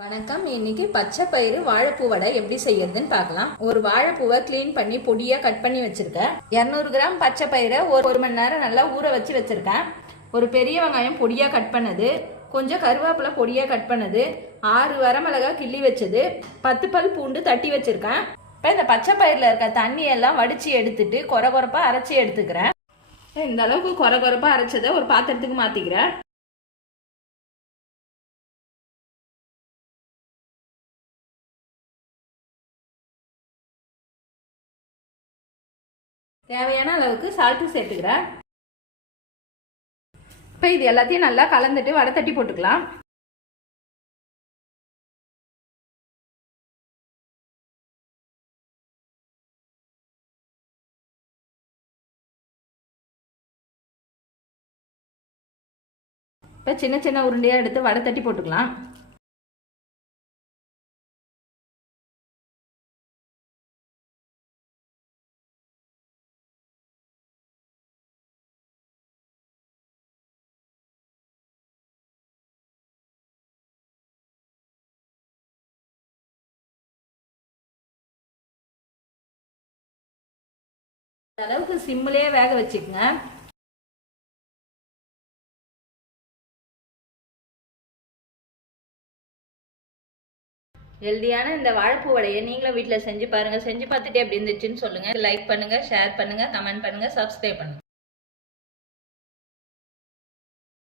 வணக்கம். இன்னைக்கு பச்சை பயிறு வாழைப்பூ வடை எப்படி செய்யறதுன்னு பார்க்கலாம். ஒரு வாழைப்பூவை கிளீன் பண்ணி பொடியா கட் பண்ணி வச்சிருக்கேன். 200 கிராம் பச்சை பயிரை ஒரு மணி நேரம் நல்லா ஊற வச்சு வச்சிருக்கேன். ஒரு பெரிய வெங்காயம் பொடியா கட் பண்ணது, கொஞ்சம் கருவேப்பிலை பொடியா கட் பண்ணது, 6 வரமிளகாய் கிள்ளி வச்சது, 10 பல் பூண்டு தட்டி வச்சிருக்கேன். இப்போ இந்த பச்சை பயிரில் இருக்க தண்ணி எல்லாம் வடிச்சு எடுத்துட்டு கொரகொரப்பா அரைச்சி எடுத்துக்கிறேன். இந்த அளவுக்கு கொரகொரப்பா அரைச்சதை ஒரு பாத்திரத்துக்கு மாத்திக்கிறேன். தேவையான அளவுக்கு சால்ட்டு சேர்த்துக்கிறேன். இப்போ இது எல்லாத்தையும் நல்லா கலந்துட்டு வடை தட்டி போட்டுக்கலாம். இப்போ சின்ன சின்ன உருண்டையாக எடுத்து வடை தட்டி போட்டுக்கலாம். இந்த அளவுக்கு சிம்மிலே வேக வச்சுக்கோங்க. ஹெல்தியான இந்த வாழைப்பூ வடையை நீங்களும் வீட்டில் செஞ்சு பாருங்க. செஞ்சு பார்த்துட்டு எப்படி இருந்துச்சுன்னு சொல்லுங்க. லைக் பண்ணுங்க, ஷேர் பண்ணுங்க, கமெண்ட் பண்ணுங்க, சப்ஸ்கிரைப் பண்ணுங்க.